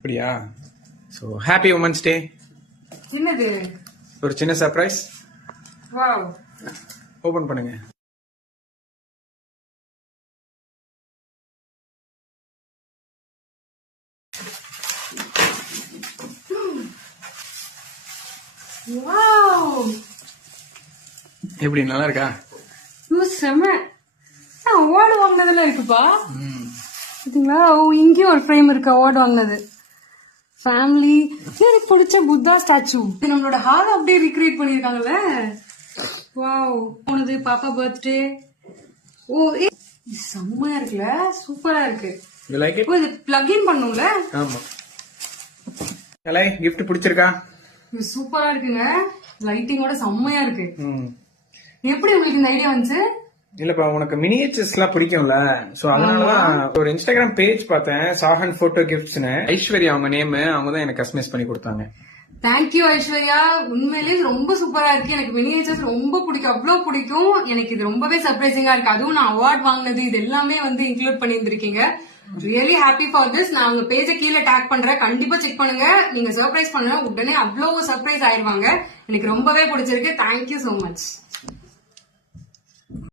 அப்படியா? So happy women's day. என்னது? ஒரு சின்ன சர்ப்ரைஸ். வாவ். ஓபன் பண்ணுங்க. வாவ். எப்படி நல்லா இருக்கா? செம. அவார்டு வாங்கினதுல இருக்குப்பா. பாத்தீங்களா? இங்கேயும் ஒரு ஃப்ரேம் இருக்கு அவார்டு வாங்கினது. ஃபேமிலி எனக்கு பிடிச்ச புத்தா ஸ்டாச்சு. இது நம்மளோட ஹால் அப்படியே ரீக்ரியேட் பண்ணிருக்காங்கல்ல. வாவ். போனது பாப்பா பர்த்டே. ஓ செம்மையா இருக்குல்ல, சூப்பரா இருக்கு. You like it? இது பிளக் இன் பண்ணும்ல. ஆமா. கலை gift பிடிச்சிருக்கா? இது சூப்பரா இருக்குங்க. லைட்டிங்கோட செம்மையா இருக்கு. எப்படி உங்களுக்கு இந்த ஐடியா வந்துச்சு? இல்லப்பா, உனக்கு மினியேச்சர்ஸ் எல்லாம் பிடிக்கும்ல, சோ அதனாலதான் ஒரு இன்ஸ்டாகிராம் பேஜ் பார்த்தேன், சாஹன் போட்டோ கிஃப்ட்ஸ்னு. ஐஸ்வர்யா அவங்க நேம், அவங்க தான் எனக்கு கஸ்டமைஸ் பண்ணி கொடுத்தாங்க. தேங்க்யூ ஐஸ்வர்யா, உண்மையிலேயே ரொம்ப சூப்பரா இருக்கு. எனக்கு மினியேச்சர்ஸ் ரொம்ப பிடிக்கும், அவ்வளவு பிடிக்கும். எனக்கு இது ரொம்பவே சர்ப்ரைசிங்கா இருக்கு. அதுவும் நான் அவார்ட் வாங்கினது இது எல்லாமே வந்து இன்க்ளூட் பண்ணி இருந்திருக்கீங்க. Really happy for this. நான் உங்க பேஜை கீழே டேக் பண்றேன், கண்டிப்பா செக் பண்ணுங்க. நீங்க சர்ப்ரைஸ் பண்ணுங்க, உடனே அவ்வளவு சர்ப்ரைஸ் ஆயிருவாங்க. எனக்கு ரொம்பவே பிடிச்சிருக்கு. Thank you so much.